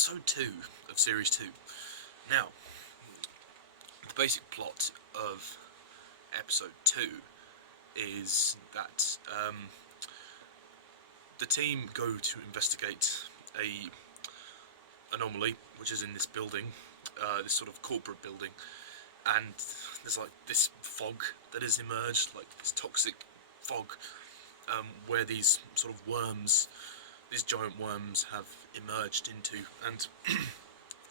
episode 2 of Series 2. Now, the basic plot of episode 2 is that the team go to investigate a anomaly which is in this building, this sort of corporate building, and there's like this fog that has emerged, like this toxic fog, where these sort of worms, these giant worms, have emerged into, and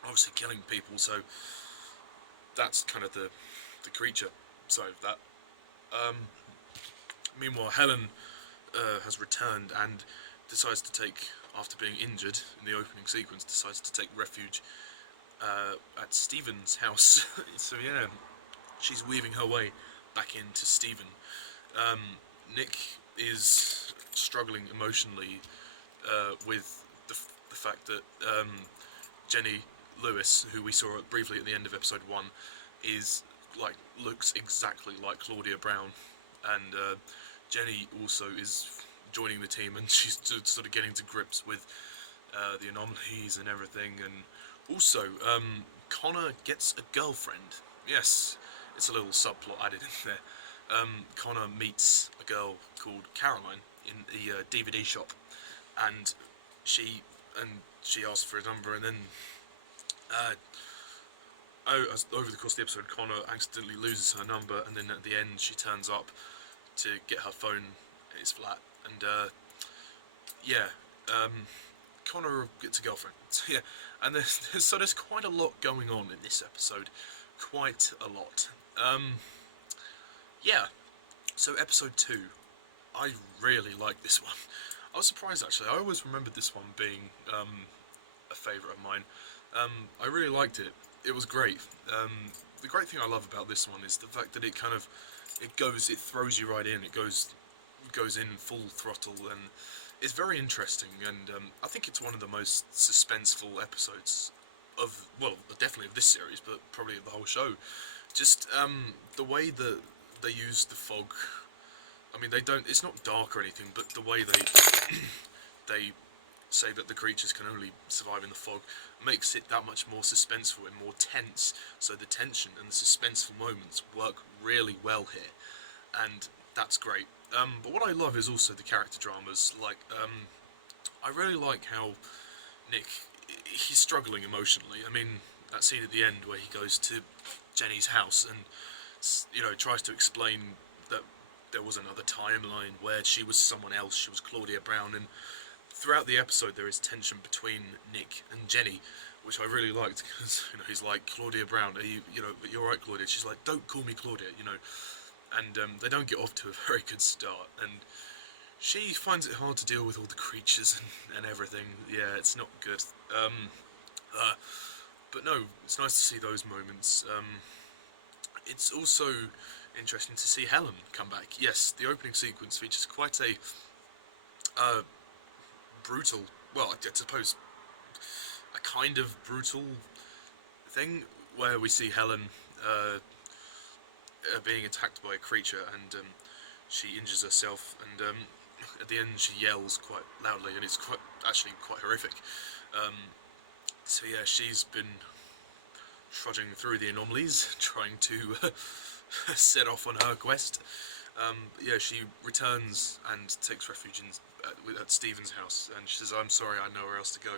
obviously killing people. So that's kind of the creature side of that. Meanwhile, Helen has returned and decides to take, after being injured in the opening sequence, decides to take refuge at Stephen's house. So yeah, she's weaving her way back into Stephen. Nick is struggling emotionally with the fact that Jenny Lewis, who we saw briefly at the end of episode 1, looks exactly like Claudia Brown, and Jenny also is joining the team, and she's sort of getting to grips with the anomalies and everything. And also, Connor gets a girlfriend. Yes, it's a little subplot added in there. Connor meets a girl called Caroline in the DVD shop, and she asks for a number, and then over the course of the episode, Connor accidentally loses her number, and then at the end she turns up to get her phone at his flat, and Connor gets a girlfriend. So, yeah, and there's quite a lot going on in this episode, quite a lot. Yeah, so episode 2, I really like this one. I was surprised actually. I always remembered this one being a favourite of mine. I really liked it. It was great. The great thing I love about this one is the fact that it throws you right in. It goes in full throttle, and it's very interesting. And I think it's one of the most suspenseful episodes of, well, definitely of this series, but probably of the whole show. Just the way that they use the fog. I mean, it's not dark or anything, but the way they say that the creatures can only survive in the fog makes it that much more suspenseful and more tense. So the tension and the suspenseful moments work really well here, and that's great. But what I love is also the character dramas. Like, I really like how Nick, he's struggling emotionally. I mean, that scene at the end where he goes to Jenny's house and, you know, tries to explain that there was another timeline where she was someone else, she was Claudia Brown, and throughout the episode there is tension between Nick and Jenny, which I really liked, because, you know, he's like, Claudia Brown, you're right, Claudia. She's like, don't call me Claudia, you know, and they don't get off to a very good start, and she finds it hard to deal with all the creatures and everything. Yeah, it's not good. But no, it's nice to see those moments. It's also interesting to see Helen come back. Yes, the opening sequence features quite a brutal, well, I suppose a kind of brutal thing, where we see Helen being attacked by a creature, and she injures herself, and at the end she yells quite loudly, and it's actually quite horrific. So yeah, she's been trudging through the anomalies, trying to set off on her quest. Yeah, she returns and takes refuge at Stephen's house, and she says, "I'm sorry, I know where else to go."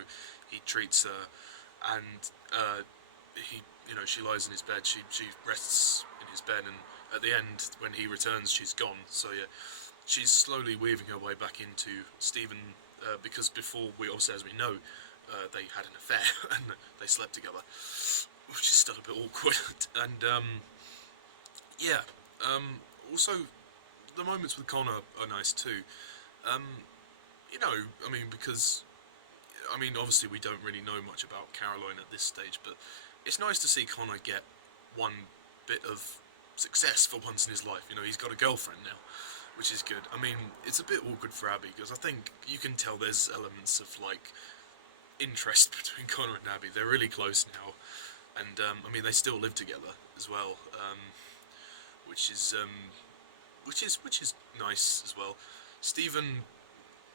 He treats her, and she lies in his bed. She rests in his bed, and at the end, when he returns, she's gone. So yeah, she's slowly weaving her way back into Stephen, because before, obviously, as we know, they had an affair and they slept together, which is still a bit awkward. And also the moments with Connor are nice too. Because obviously we don't really know much about Caroline at this stage, but it's nice to see Connor get one bit of success for once in his life. You know, he's got a girlfriend now, which is good. I mean, it's a bit awkward for Abby, because I think you can tell there's elements of, like, interest between Connor and Abby. They're really close now, and they still live together as well, which is nice as well. Stephen,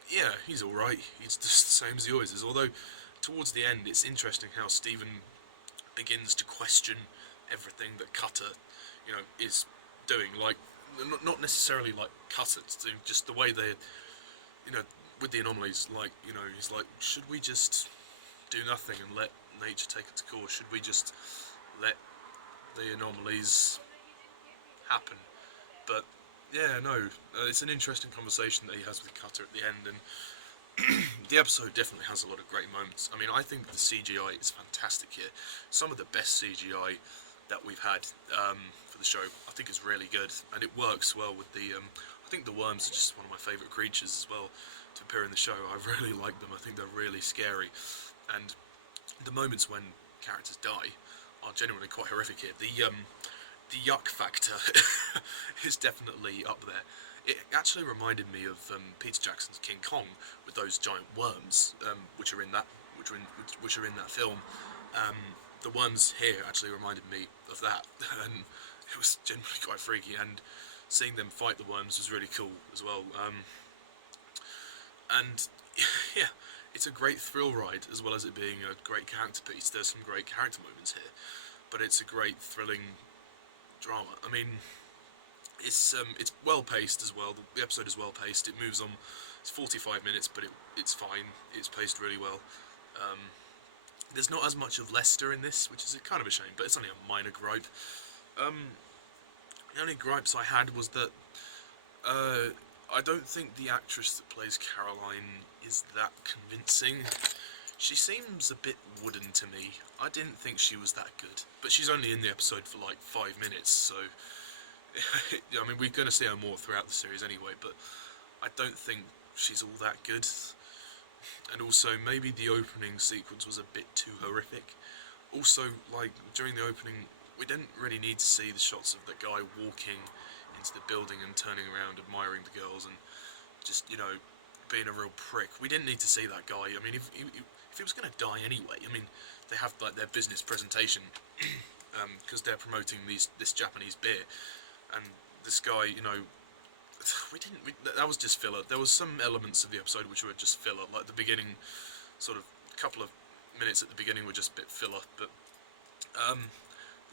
yeah, he's alright. He's just the same as he always is, although towards the end, it's interesting how Stephen begins to question everything that Cutter, is doing. Like, not necessarily like Cutter, just the way they, with the anomalies. Like, he's like, should we just do nothing and let nature take its course? Should we just let the anomalies happen? But yeah, no, it's an interesting conversation that he has with Cutter at the end, and the episode definitely has a lot of great moments. I mean, I think the CGI is fantastic here. Some of the best CGI that we've had for the show. I think it's really good, and it works well with the. I think the worms are just one of my favourite creatures as well to appear in the show. I really like them. I think they're really scary, and the moments when characters die are genuinely quite horrific here. The yuck factor is definitely up there. It actually reminded me of Peter Jackson's King Kong with those giant worms, which are in that film. The worms here actually reminded me of that, and it was genuinely quite freaky. And seeing them fight the worms was really cool as well. And yeah, it's a great thrill ride as well as it being a great character piece. There's some great character moments here, but it's a great thrilling drama. I mean, it's well paced as well. The episode is well paced. It moves on. It's 45 minutes, but it's fine. It's paced really well. There's not as much of Lester in this, which is a kind of a shame, but it's only a minor gripe. The only gripes I had was that I don't think the actress that plays Caroline is that convincing. She seems a bit wooden to me. I didn't think she was that good, but she's only in the episode for like 5 minutes, so I mean, we're going to see her more throughout the series anyway, but I don't think she's all that good. And also, maybe the opening sequence was a bit too horrific. Also, like, during the opening, we didn't really need to see the shots of the guy walking into the building and turning around, admiring the girls, and just, being a real prick. We didn't need to see that guy. I mean, if he was going to die anyway, I mean, they have, like, their business presentation, because they're promoting this Japanese beer, and this guy, that was just filler. There was some elements of the episode which were just filler, like the beginning, sort of couple of minutes at the beginning were just a bit filler, but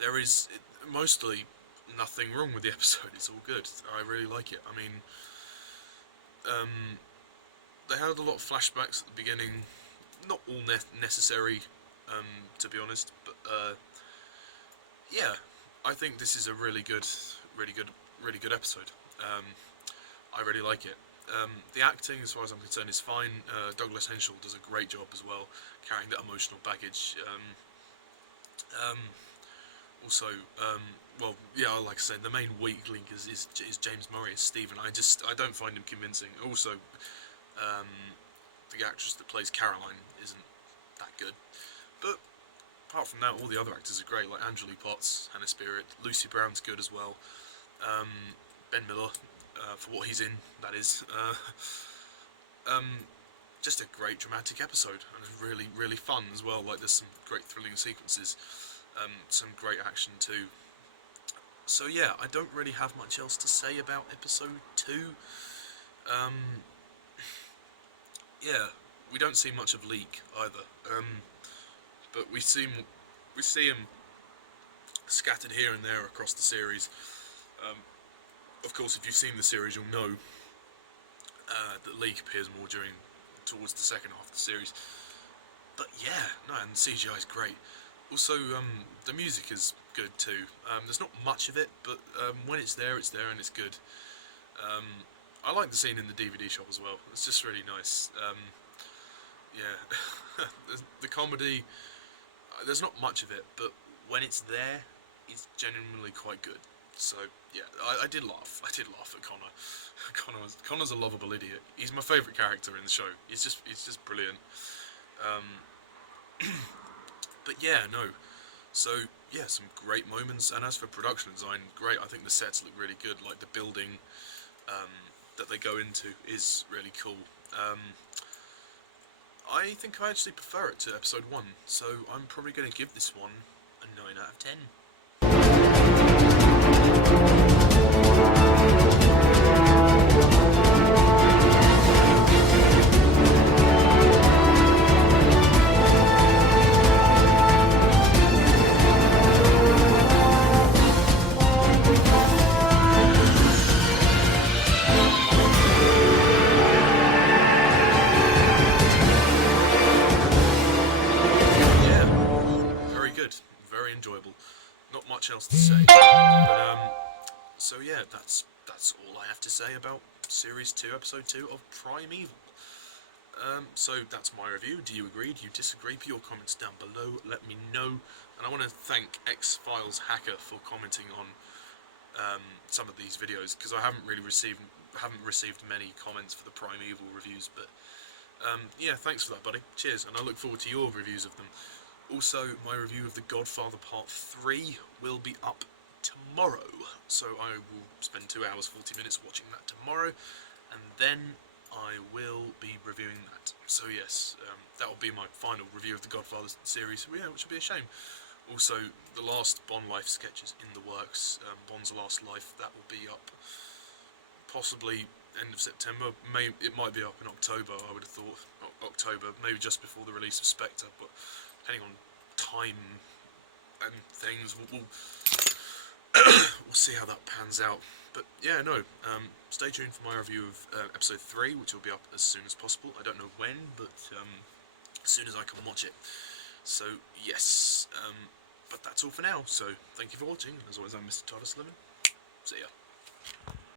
there is mostly nothing wrong with the episode. It's all good. I really like it. I mean, they had a lot of flashbacks at the beginning, not all necessary, to be honest, but yeah, I think this is a really good episode. I really like it. The acting, as far as I'm concerned, is fine. Douglas Henshall does a great job as well, carrying that emotional baggage. Also, well, yeah, like I said, the main weak link is James Murray as Stephen. I don't find him convincing. Also, the actress that plays Caroline isn't that good. But apart from that, all the other actors are great, like Angela Potts, Hannah Spearritt, Lucy Brown's good as well. Ben Miller, for what he's in, that is. Just a great dramatic episode, and really, really fun as well. Like, there's some great thrilling sequences, some great action too. So yeah, I don't really have much else to say about episode 2. Yeah, we don't see much of Leek either, but we see him scattered here and there across the series. Of course, if you've seen the series, you'll know that Leek appears more towards the second half of the series. But yeah, no, and the CGI is great. Also, the music is good too. There's not much of it, but when it's there, and it's good. I like the scene in the DVD shop as well. It's just really nice. Yeah, the comedy, there's not much of it, but when it's there, it's genuinely quite good. So yeah, I did laugh at Connor. Connor's a lovable idiot. He's my favourite character in the show. He's just brilliant. But yeah, no. So yeah, some great moments. And as for production design, great. I think the sets look really good. Like the building that they go into is really cool. I think I actually prefer it to episode 1. So I'm probably going to give this one a 9 out of 10. enjoyable. Not much else to say. But so yeah, that's all I have to say about Series 2, Episode 2 of Primeval. So that's my review. Do you agree? Do you disagree? Put your comments down below. Let me know. And I want to thank X-Files Hacker for commenting on some of these videos, because I haven't received many comments for the Primeval reviews. But yeah, thanks for that, buddy. Cheers, and I look forward to your reviews of them. Also, my review of The Godfather Part 3 will be up tomorrow, so I will spend 2 hours 40 minutes watching that tomorrow, and then I will be reviewing that. So yes, that will be my final review of the Godfather series, yeah, which will be a shame. Also, the last Bond Life sketch is in the works. Bond's Last Life, that will be up possibly end of September. It might be up in October, I would have thought. October, maybe just before the release of Spectre, but depending on time and things, we'll see how that pans out. But yeah, no, stay tuned for my review of episode 3, which will be up as soon as possible. I don't know when, but as soon as I can watch it. So yes, but that's all for now. So thank you for watching. As always, I'm Mr. Todd Slimmon. See ya.